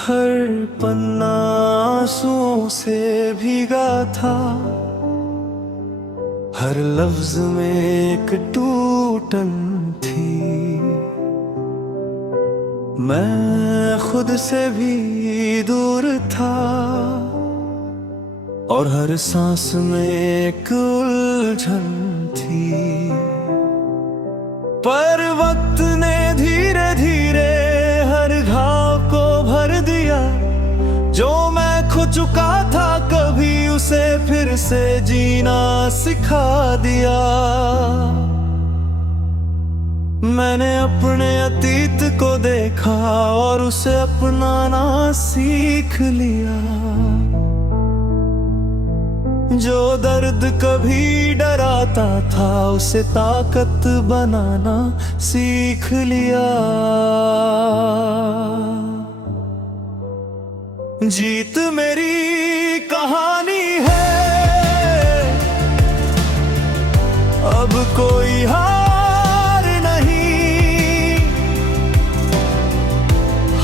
हर पन्ना आंसुओं से भीगा था, हर लफ्ज में एक टूटन थी। मैं खुद से भी दूर था और हर सांस में एक उलझन थी। पर वक्त ने धीरे धीरे हर घाव को भर दिया। जो मैं खो चुका था कभी उसे फिर से जीना सिखा दिया। मैंने अपने अतीत को देखा और उसे अपनाना सीख लिया। जो दर्द कभी डराता था उसे ताकत बनाना सीख लिया। जीत मेरी कहानी है, अब कोई हार नहीं।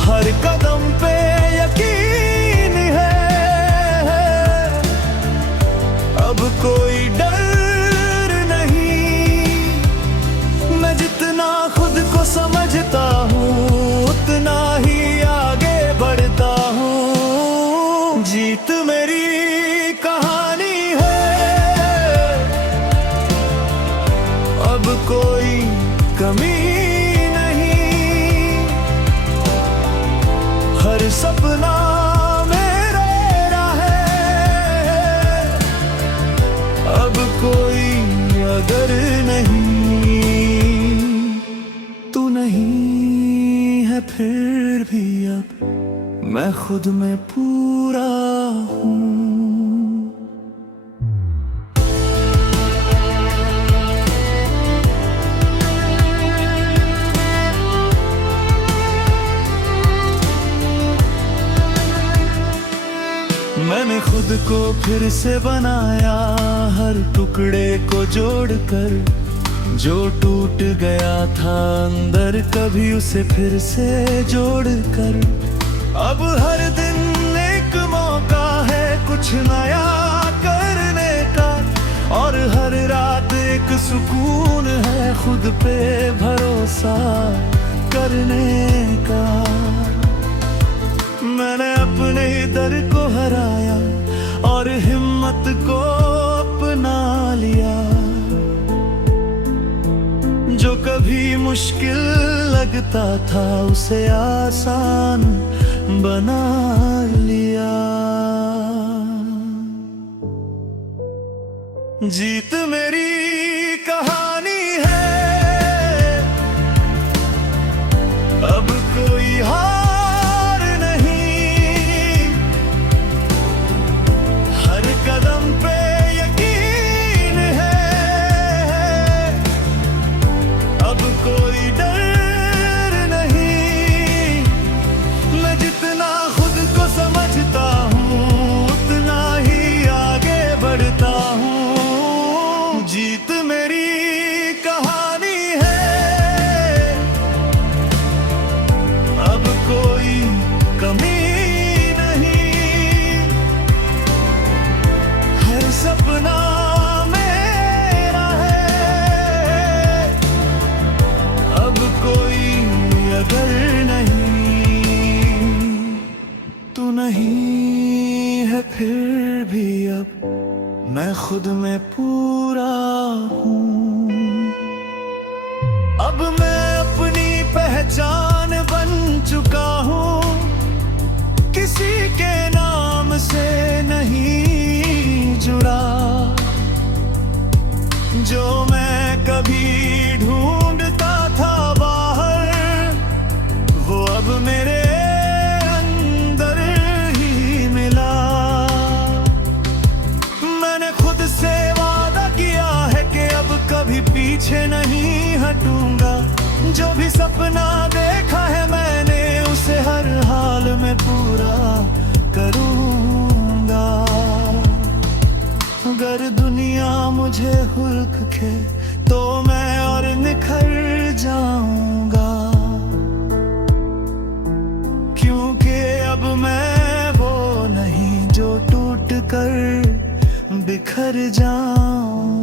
हर कदम पे यकीन है, अब कोई डर नहीं। मैं जितना खुद को समझता हूँ उतना ही आगे बढ़ता हूँ। जीत मेरी कहानी है, अब कोई कमी नहीं। हर सपना मेरा है, अब कोई अगर नहीं। तू नहीं है फिर भी अब मैं खुद में पूरा हूँ। मैंने खुद को फिर से बनाया, हर टुकड़े को जोड़कर। जो टूट गया था अंदर कभी उसे फिर से जोड़कर। अब हर दिन एक मौका है कुछ नया करने का, और हर रात एक सुकून है खुद पे भरोसा करने का। मैंने अपने डर को हराया और हिम्मत को अपना लिया। जो कभी मुश्किल लगता था उसे आसान बना लिया। जीत मेरी कहानी है, अब कोई हार नहीं। हर कदम पे यकीन है, अब कोई डर नहीं। मैं जितना खुद को समझता हूँ उतना ही आगे बढ़ता हूँ। जीत मेरी कहानी है, अब कोई कमी नहीं। हर सपना मेरा है, अब कोई अगर नहीं। तू नहीं है फिर भी अब मैं खुद में पूरा हूँ। अब मैं अपनी पहचान बन चुका हूँ, किसी के नाम से नहीं जुड़ा। जो मैं कभी ढूंढता था बाहर, वो अब मेरे अंदर ही मिला। मैंने खुद से वादा किया है कि अब कभी पीछे नहीं हटूंगा। जो भी सपना देखा है मैंने उसे हर हाल में पूरा करूंगा। अगर दुनिया मुझे हुल्क खे तो मैं और निखर जाऊंगा, क्योंकि अब कर बिखर जाऊं।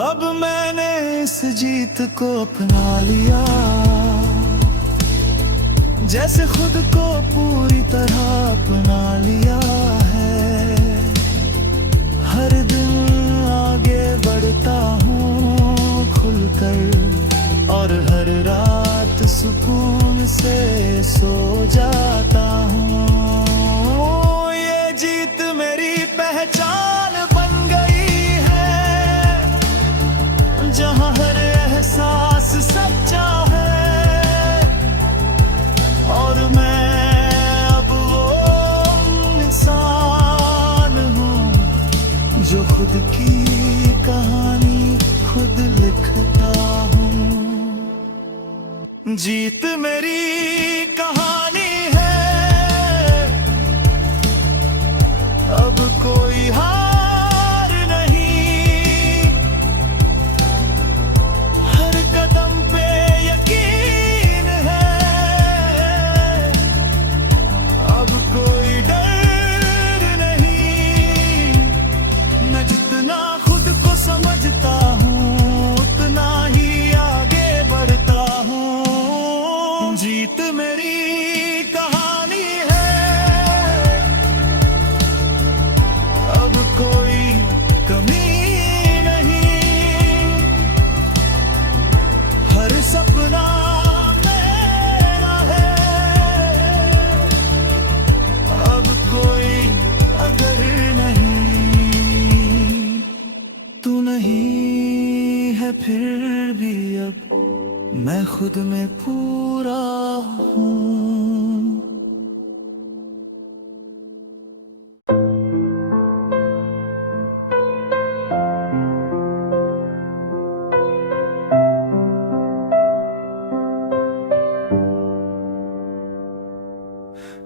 अब मैंने इस जीत को अपना लिया, जैसे खुद को पूरी तरह अपना लिया है। हर दिन आगे बढ़ता हूँ खुलकर, और हर रात सुकून से सो जाता हूँ। ये जीत मेरी पहचान बन गई है, जहाँ हर एहसास सच्चा है, और मैं अब वो इंसान हूँ जो खुद की कहानी खुद लिखता हूँ। जीत मेरी कहानी है, अब कोई हार नहीं। हर कदम पे यकीन है, अब कोई डर नहीं। मैं जितना खुद को समझता हूँ, उतना ही आगे बढ़ता हूँ। जीत मेरी कहानी है, अब कोई कमी नहीं। हर सपना मेरा है, अब कोई अगर नहीं। तू नहीं है फिर भी अब मैं खुद में पूरा हूँ।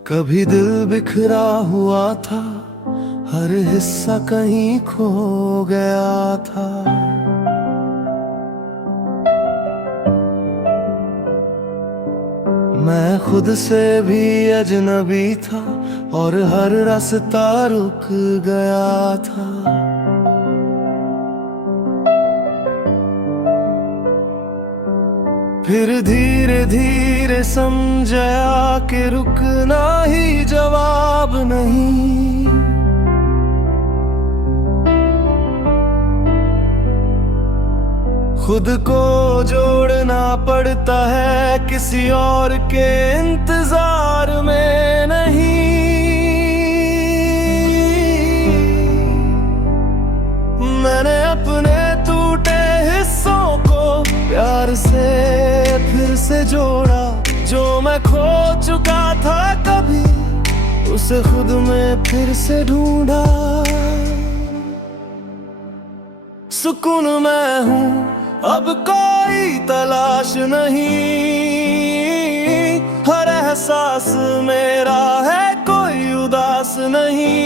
कभी दिल बिखरा हुआ था, हर हिस्सा कहीं खो गया था। मैं खुद से भी अजनबी था, और हर रास्ता रुक गया था। फिर धीरे धीरे समझा कि रुकना ही जवाब नहीं। खुद को जोड़ना पड़ता है, किसी और के इंतजार में नहीं। मैंने अपने टूटे हिस्सों को प्यार से फिर से जोड़ा। जो मैं खो चुका था कभी, उसे खुद में फिर से ढूंढा। सुकून मैं हूँ, अब कोई तलाश नहीं। हर एहसास मेरा है, कोई उदास नहीं।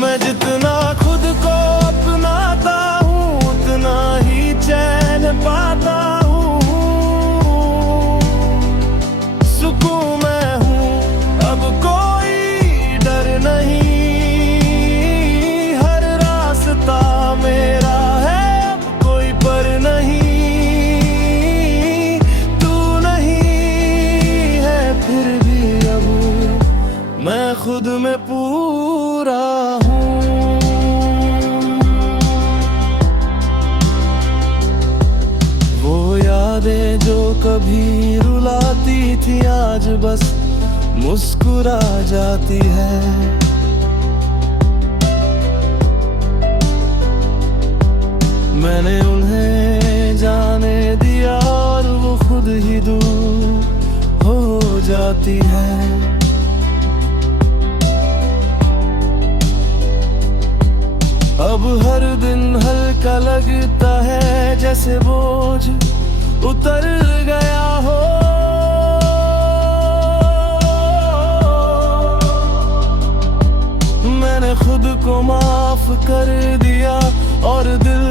मैं जितना खुद को अपनाता हूँ, उतना ही चैन पाता हूँ। सुकून मैं हूँ, अब कोई डर नहीं। हर रास्ता मेरा पर नहीं। तू नहीं है फिर भी अब मैं खुद में पूरा हूँ। वो यादें जो कभी रुलाती थी, आज बस मुस्कुरा जाती है। मैंने उन्हें जाने दिया, और वो खुद ही दूर हो जाती है। अब हर दिन हल्का लगता है, जैसे बोझ उतर गया हो। मैंने खुद को माफ कर दिया, और दिल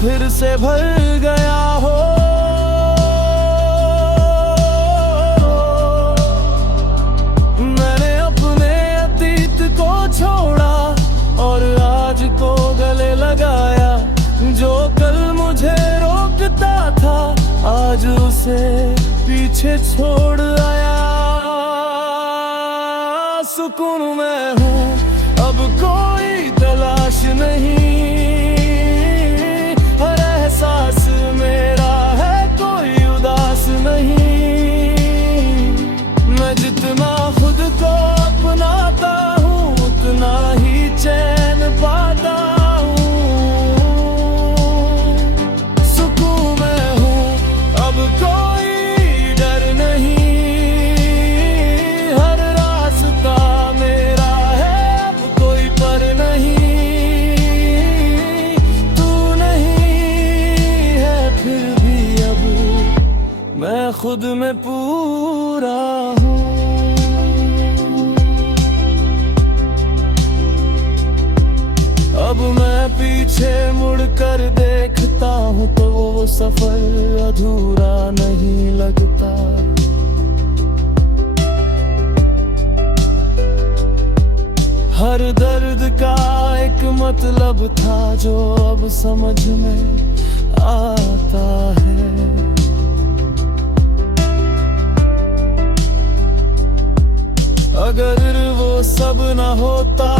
फिर से भर गया हो। मैंने आज उसे पीछे छोड़ आया। सुकून में हूँ, अब कोई तलाश नहीं, हर एहसास मेरा है, कोई उदास नहीं। मैं जितना खुद को अपनाता हूँ, उतना ही चैन पाता हूँ। सुकून में हूँ, अब कोई डर नहीं, हर रास्ता मेरा है, अब कोई पर नहीं। तू नहीं है फिर भी अब मैं खुद में पूरा हूँ। अब मैं पीछे मुड़कर देखता हूँ तो वो सफर अधूरा नहीं लगता। हर दर्द का एक मतलब था जो अब समझ में आता है। अगर वो सब न होता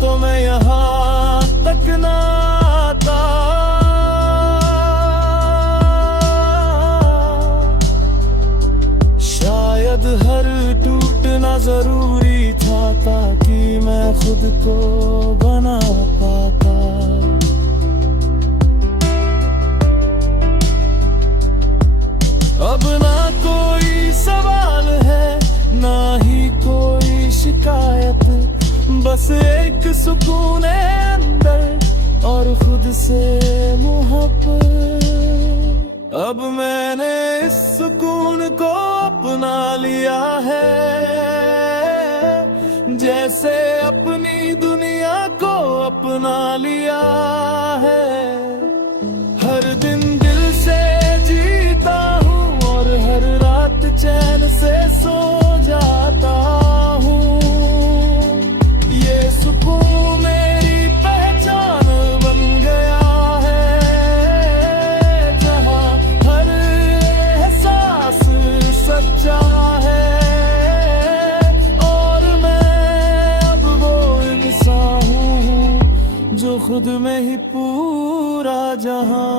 तो मैं यहाँ तक न आता। शायद हर टूटना जरूरी था ताकि मैं खुद को बना पाता। अब ना कोई सवाल है, ना ही कोई शिकायत, बस एक सुकून है अंदर और खुद से मोहब्बत। अब मैंने इस सुकून को अपना लिया है, जैसे अपनी दुनिया को अपना लिया है। हर दिन दिल से जीता हूँ और हर रात चैन से सो जाता हूँ। ये सुकून मेरी पहचान बन गया है, जहाँ हर एहसास सच्चा है। और मैं अब वो इंसान हूँ जो खुद में ही पूरा जहां